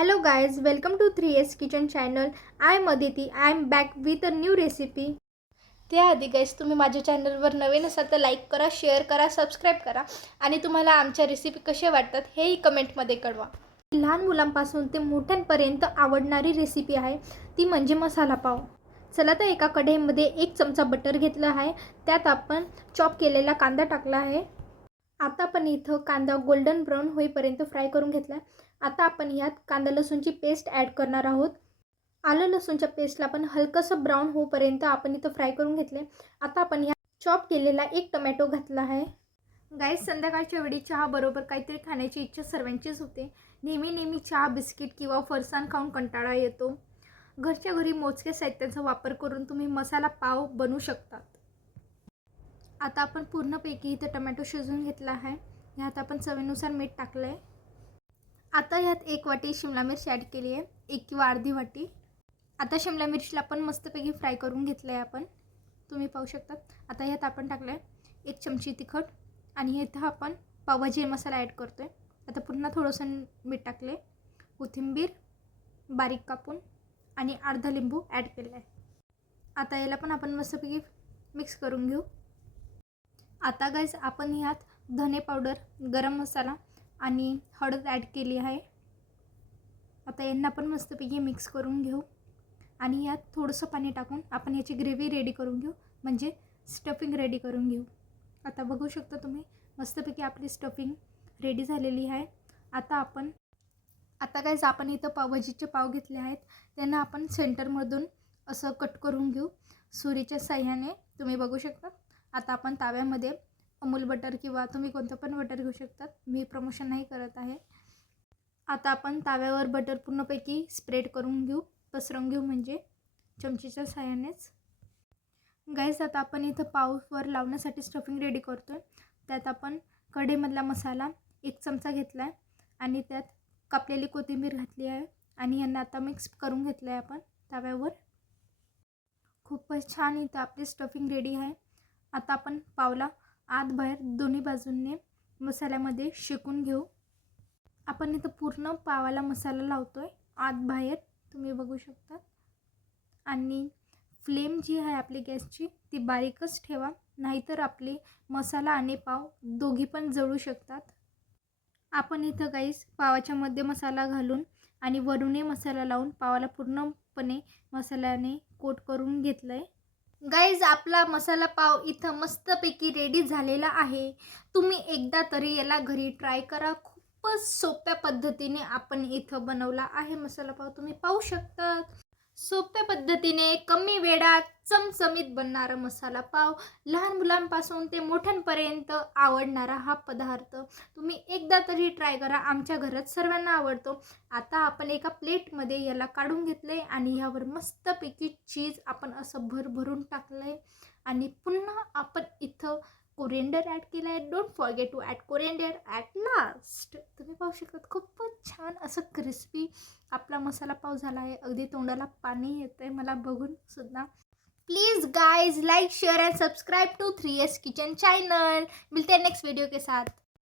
Hello guys welcome to three S kitchen channel I am Aditi I am back with a new recipe त्याआधी guys तुम्ही माझ्या चॅनलवर नवीन असाल तर like करा शेअर करा सबस्क्राईब करा. आणि तुम्हाला आमच्या रेसिपी कशा वाटतात हेही कमेंटमध्ये कळवा. लहान मुलांपासून ते मोठ्यांपर्यंत आवडणारी रेसिपी आहे. ती म्हणजे मसाला पाव. चला तर एका कढईमध्ये एक चमचा बटर घेतलं आहे. त्यात आपण चॉप केलेला कांदा टाकला आहे. आता आपण इथं कांदा गोल्डन ब्राऊन होईपर्यंत फ्राय करून घेतला. आता आपण यात कांदा लसूणची पेस्ट ॲड करणार आहोत. आलं लसूणच्या पेस्टला पण हलकंसं ब्राऊन होईपर्यंत आपण इथं फ्राय करून घेतले. आता आपण ह्या चॉप केलेला एक टमॅटो घातला आहे. गाईस संध्याकाळच्या वेळी चहाबरोबर काहीतरी खाण्याची इच्छा सर्वांचीच होते. नेहमी नेहमी चहा बिस्किट किंवा फरसाण खाऊन कंटाळा येतो. घरच्या घरी मोजक्या साहित्याचा वापर करून तुम्ही मसाला पाव बनवू शकतात. आता आपण पूर्णपैकी इथं टमॅटो शिजवून घेतला आहे. ह्यात आपण चवीनुसार मीठ टाकलं आहे आता ह्यात एक वाटी शिमला मिरची ॲड केली आहे. एक किंवा अर्धी वाटी. आता शिमला मिरचीला पण मस्तपैकी फ्राय करून घेतलं आहे आपण. तुम्ही पाहू शकता. आता ह्यात आपण टाकलं आहे एक चमची तिखट आणि इथं आपण पावभाजी मसाला ॲड करतो आहे आता पुन्हा थोडंसं मीठ टाकले कोथिंबीर बारीक कापून आणि अर्धा लिंबू ॲड केलं आहे आता याला पण आपण मस्तपैकी मिक्स करून घेऊ. आता गाईज आपण ह्यात धने पावडर गरम मसाला आणि हळद ॲड केली आहे. आता यांना पण मस्तपैकी मिक्स करून घेऊ. आणि यात थोडंसं पाणी टाकून आपण ह्याची ग्रेव्ही रेडी करून घेऊ. म्हणजे स्टफिंग रेडी करून घेऊ. आता बघू शकता तुम्ही मस्तपैकी आपली स्टफिंग रेडी झालेली आहे. आता आपण आता काहीच आपण इथं पावभाजीचे पाव घेतले आहेत. त्यांना आपण सेंटरमधून असं कट करून घेऊ. सुरीच्या साह्याने तुम्ही बघू शकता. आता आपण ताव्यामध्ये अमूल बटर किंवा तुम्ही कोणतं पण बटर घेऊ शकतात मी प्रमोशन नाही करत आहे. आता आपण ताव्यावर बटर पूर्णपैकी स्प्रेड करून घेऊ. पसरवून घेऊ म्हणजे चमचीच्या साह्यानेच गाईस आता आपण इथं पाववर लावण्यासाठी स्टफिंग रेडी करतो आहे त्यात आपण कढईमधला मसाला एक चमचा घेतला आहे आणि त्यात कापलेली कोथिंबीर घातली आहे आणि यांना आता मिक्स करून घेतलं आहे आपण तव्यावर. खूपच छान इथं आपली स्टफिंग रेडी आहे. आता आपण पावला आत बाहेर दोन्ही बाजूंनी मसाल्यामध्ये शेकून घेऊ. आपण इथं पूर्ण पावाला मसाला लावतो आहे आत बाहेर तुम्ही बघू शकता. आणि फ्लेम जी आहे आपली गॅसची ती बारीकच ठेवा. नाहीतर आपले मसाला आणि पाव दोघी पण जळू शकतात. आपण इथं गाईस पावाच्या मध्ये मसाला घालून आणि वरूनही मसाला लावून पावाला पूर्णपणे मसाल्याने कोट करून घेतलं आहे गाईज आपला मसाला पाव इथं मस्तपैकी रेडी झालेला आहे. तुम्ही एकदा तरी याला घरी ट्राय करा. खूपच सोप्या पद्धतीने आपण इथं बनवला आहे मसाला पाव. तुम्ही पाहू शकता. सोप्या पद्धतीने कमी वेळात चमचमीत बनणारा मसाला पाव लहान मुलांपासून ते मोठ्यांपर्यंत आवडणारा हा पदार्थ. तुम्ही एकदा तरी ट्राय करा. आमच्या घरात सर्वांना आवडतो. आता आपण एका प्लेटमध्ये याला काढून घेतले आणि ह्यावर मस्तपैकी चीज आपण असं भरभरून टाकलं आहे आणि पुन्हा आपण इथं कोरिएंडर ॲड केलं आहे don't forget to add coriander at last तुम्ही पाहू शकतात छान असं क्रिस्पी आपला मसाला पाव झाला आहे. अगदी तोंडाला पाणी येतं आहे मला बघून सुद्धा. Please guys like share and subscribe to three S kitchen channel मिलते हैं नेक्स्ट वीडियो के साथ.